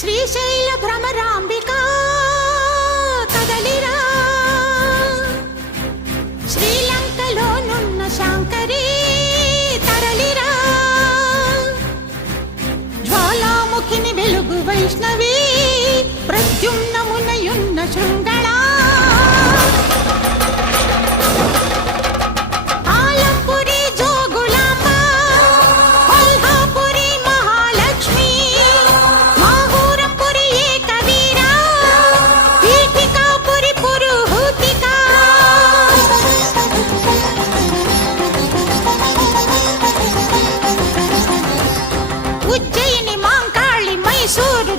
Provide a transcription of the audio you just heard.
శ్రీశైల భ్రమరాంబికా కదలిరా, శ్రీలంకలోనున్న శాంకరీ తరలిరా, జ్వాలాముఖిని వెలుగు వైష్ణవి ప్రద్యుమ్నమునయున్న శృంగళా, ఉజ్జయిని మాంకాళి మైసూరు